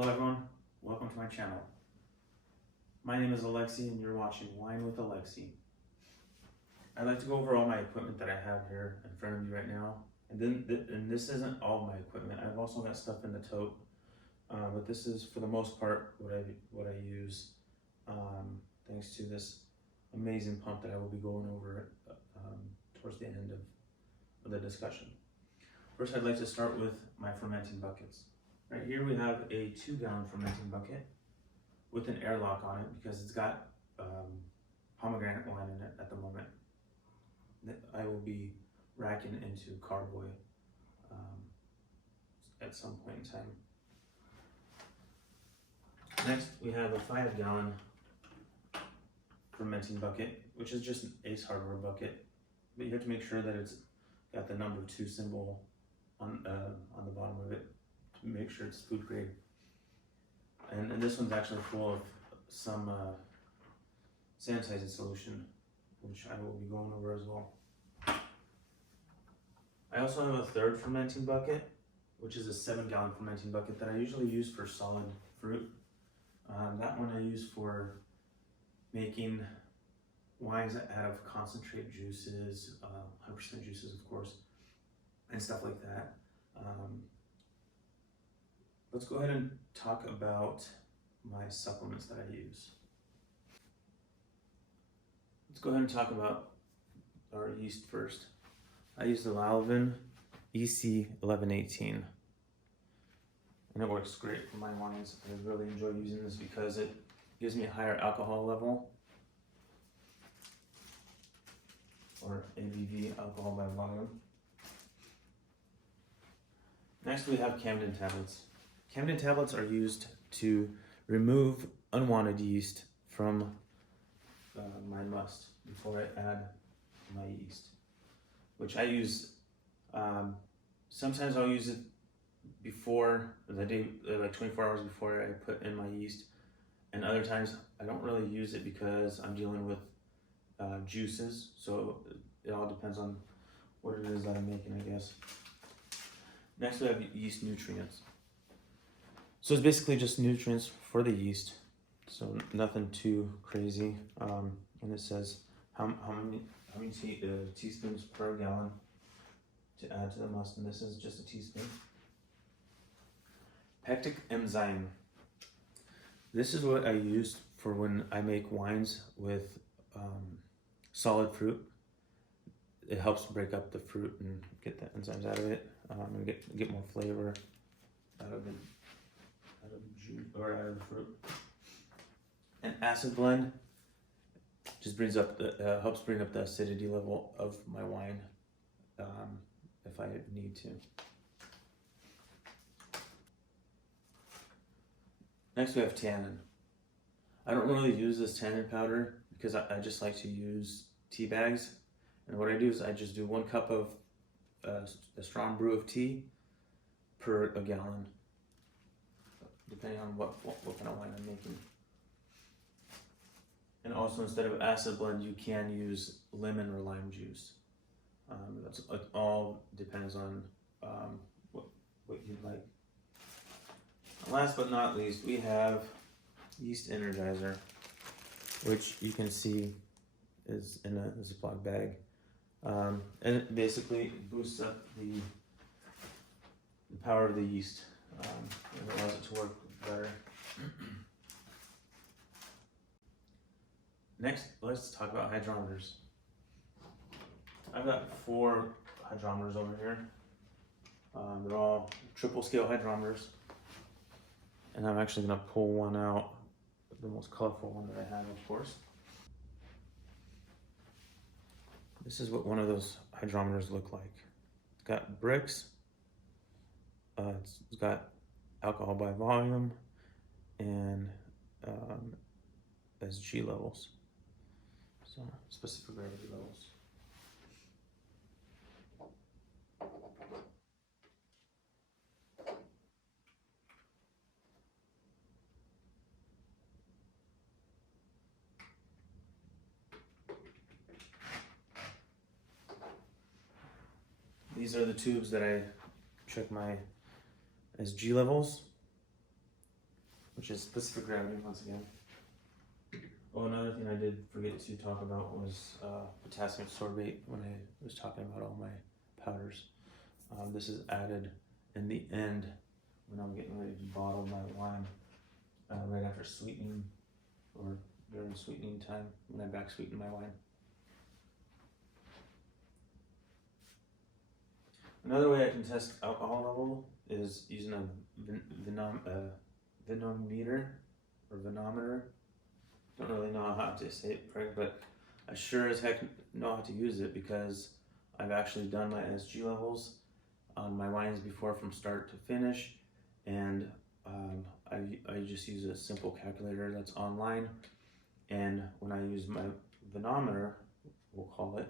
Hello everyone, welcome to my channel. My name is Alexi and you're watching Wine with Alexi. I'd like to go over all my equipment that I have here in front of me right now. And this isn't all my equipment. I've also got stuff in the tote, but this is for the most part what I use, thanks to this amazing pump that I will be going over towards the end of the discussion. First, I'd like to start with my fermenting buckets. Right here we have a 2-gallon fermenting bucket with an airlock on it because it's got pomegranate wine in it at the moment that I will be racking into carboy at some point in time. Next, we have a 5-gallon fermenting bucket, which is just an Ace Hardware bucket, but you have to make sure that it's got the number 2 symbol on the bottom of it to make sure it's food grade. And this one's actually full of some sanitizing solution, which I will be going over as well. I also have a 3rd fermenting bucket, which is a 7-gallon fermenting bucket that I usually use for solid fruit. That one I use for making wines out of concentrate juices, 100% juices of course, and stuff like that. Let's go ahead and talk about my supplements that I use. Let's go ahead and talk about our yeast first. I use the Lalvin EC1118, and it works great for my wines. I really enjoy using this because it gives me a higher alcohol level, or ABV, alcohol by volume. Next we have Camden tablets. Camden tablets are used to remove unwanted yeast from my must before I add my yeast, which I use, sometimes I'll use it before the day, like 24 hours before I put in my yeast, and other times I don't really use it because I'm dealing with juices, so it all depends on what it is that I'm making, I guess. Next we have yeast nutrients. So it's basically just nutrients for the yeast, so nothing too crazy. And it says how many teaspoons per gallon to add to the must, and this is just a teaspoon. Pectic enzyme. This is what I use for when I make wines with solid fruit. It helps break up the fruit and get the enzymes out of it, and get more flavor out of the juice or out of the fruit. An acid blend just brings up the helps bring up the acidity level of my wine, if I need to. Next we have tannin. I don't really use this tannin powder because I just like to use tea bags, and what I do is I just do 1 cup of a strong brew of tea per a gallon, depending on what kind of wine I'm making. And also, instead of acid blend, you can use lemon or lime juice. It all depends on what you'd like. And last but not least, we have yeast energizer, which you can see is in a Ziploc bag. And it basically boosts up the power of the yeast, and allows it to work better. Next, let's talk about hydrometers. I've got 4 hydrometers over here. They're all triple scale hydrometers, and I'm actually going to pull one out, the most colorful one that I have, of course. This is what one of those hydrometers look like. It's got Brix, it's got alcohol by volume, and SG levels, so specific gravity levels. These are the tubes that I check my SG levels. which is specific gravity once again. Oh, another thing I did forget to talk about was potassium sorbate when I was talking about all my powders. This is added in the end when I'm getting ready to bottle my wine, right after sweetening or during sweetening time when I back sweeten my wine. Another way I can test alcohol level is using a venometer or venometer. Don't really know how to say it correct, but I sure as heck know how to use it because I've actually done my SG levels on my wines before from start to finish, and I just use a simple calculator that's online, and when I use my venometer, we'll call it,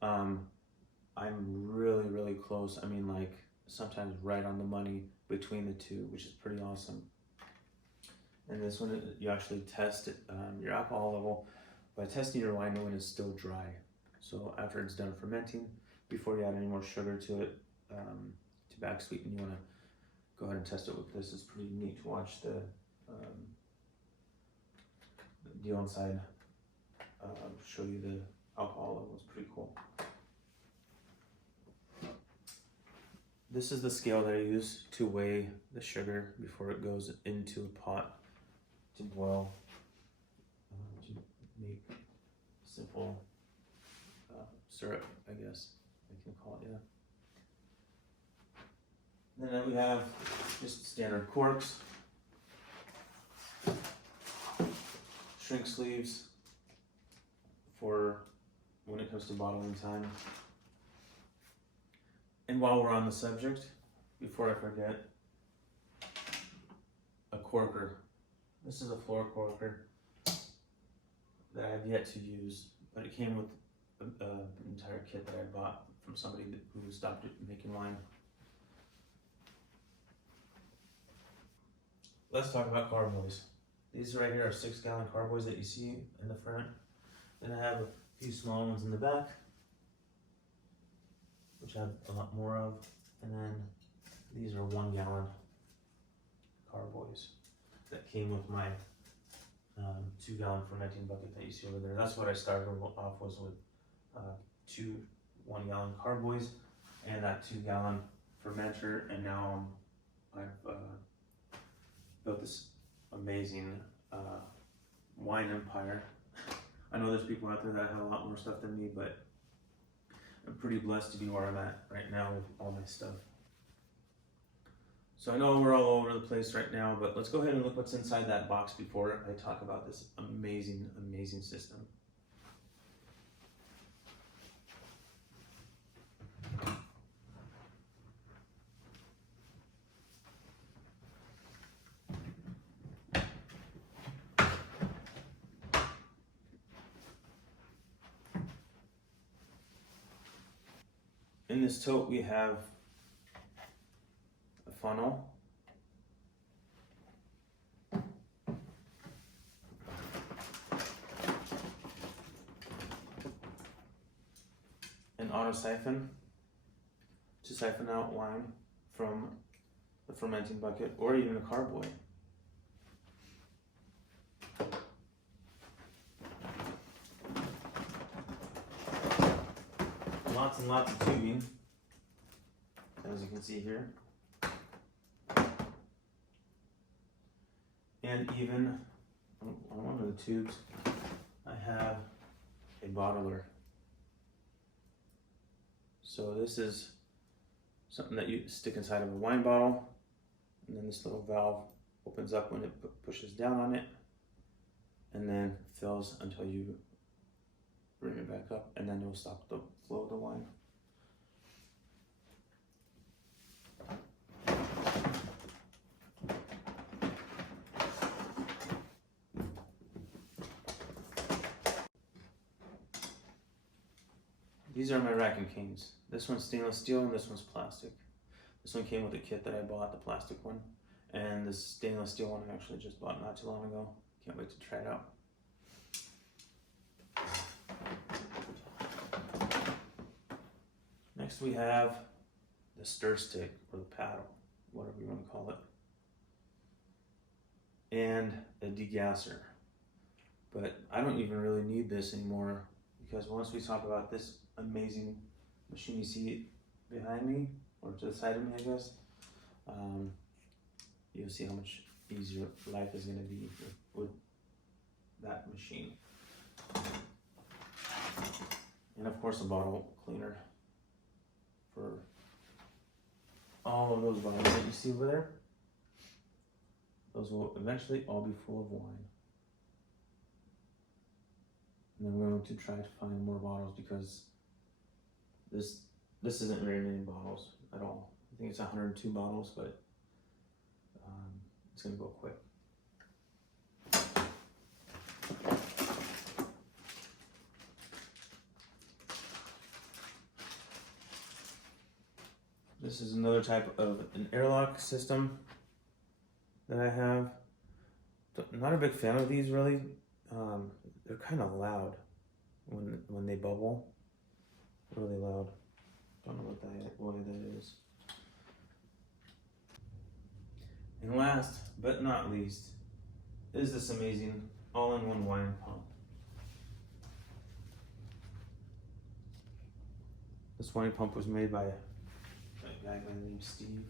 I'm really close. I mean, like sometimes right on the money between the two, which is pretty awesome. And this one, you actually test your alcohol level by testing your wine when it's still dry. So after it's done fermenting, before you add any more sugar to it, to back sweeten, you want to go ahead and test it with this. It's pretty neat to watch the deal inside show you the alcohol level. It's pretty cool. This is the scale that I use to weigh the sugar before it goes into a pot to boil, to make simple syrup, I guess I can call it, yeah. And then we have just standard corks, shrink sleeves for when it comes to bottling time. And while we're on the subject, before I forget, a corker. This is a floor corker that I have yet to use, but it came with an entire kit that I bought from somebody who stopped making wine. Let's talk about carboys. These right here are 6-gallon carboys that you see in the front. Then I have a few small ones in the back, which I have a lot more of. And then these are 1-gallon carboys that came with my 2-gallon fermenting bucket that you see over there. That's what I started off was with 2 1-gallon carboys and that 2-gallon fermenter, and now I've built this amazing wine empire. I know there's people out there that have a lot more stuff than me, but I'm pretty blessed to be where I'm at right now with all my stuff. So I know we're all over the place right now, but let's go ahead and look what's inside that box before I talk about this amazing, amazing system. In this tote we have a funnel, an auto siphon to siphon out wine from the fermenting bucket, or even a carboy. Lots and lots of tubing, as you can see here. And even on one of the tubes, I have a bottler. So this is something that you stick inside of a wine bottle, and then this little valve opens up when it pushes down on it, and then fills until you bring it back up, and then it'll stop the flow of the wine. These are my rack and canes. This one's stainless steel and this one's plastic. This one came with a kit that I bought, the plastic one, and this stainless steel one I actually just bought not too long ago. Can't wait to try it out. Next we have the stir stick or the paddle, whatever you want to call it. and a degasser. But I don't even really need this anymore, because once we talk about this amazing machine you see behind me, or to the side of me, I guess, you'll see how much easier life is going to be with that machine. And of course a bottle cleaner for all of those bottles that you see over there. Those will eventually all be full of wine. And I'm going to try to find more bottles, because this isn't very many bottles at all. I think it's 102 bottles, but it's going to go quick. This is another type of an airlock system that I have. I'm not a big fan of these, really. They're kind of loud when they bubble. Really loud. Don't know why that is. And last but not least is this amazing all-in-one wine pump. This wine pump was made by a guy named Steve.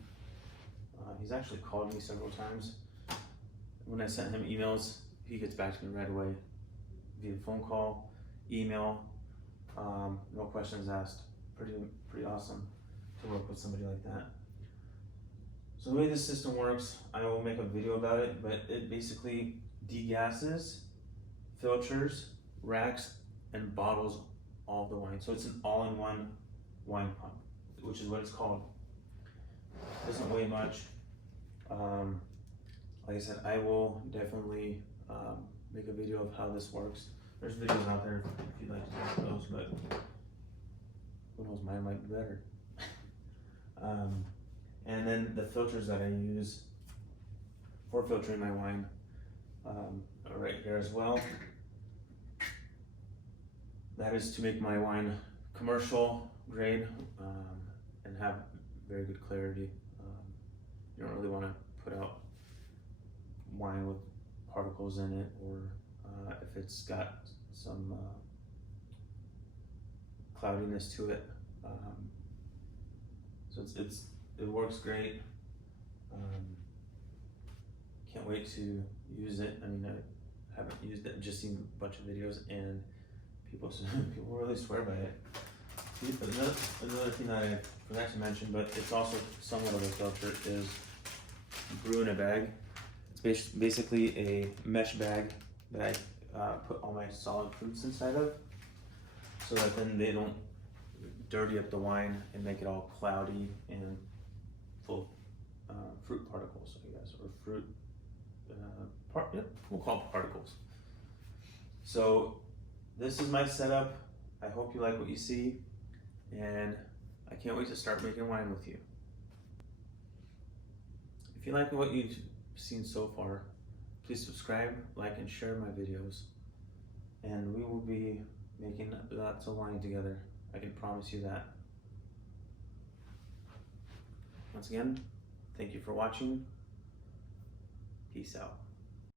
He's actually called me several times. When I sent him emails, he gets back to me right away via phone call, email, no questions asked. Pretty awesome to work with somebody like that. So the way this system works, I will make a video about it, but it basically degasses, filters, racks, and bottles all of the wine. So it's an all-in-one wine pump, which is what it's called. It doesn't weigh much. Like I said, I will definitely make a video of how this works. There's videos out there if you'd like to watch those, but who knows, mine might be better. And then the filters that I use for filtering my wine are right here as well. That is to make my wine commercial grade and have very good clarity. You don't really want to put out wine with particles in it, or if it's got some cloudiness to it. So it works great. Can't wait to use it. I mean, I haven't used it, just seen a bunch of videos, and people really swear by it. Another thing that I forgot to mention, but it's also somewhat of a filter, is brew in a bag. It's basically a mesh bag that I put all my solid fruits inside of, so that then they don't dirty up the wine and make it all cloudy and full of fruit particles, I guess, or fruit, we'll call it particles. So this is my setup. I hope you like what you see, and I can't wait to start making wine with you. If you like what you've seen so far, please subscribe, like, and share my videos, and we will be making lots of wine together. I can promise you that. Once again, thank you for watching. Peace out.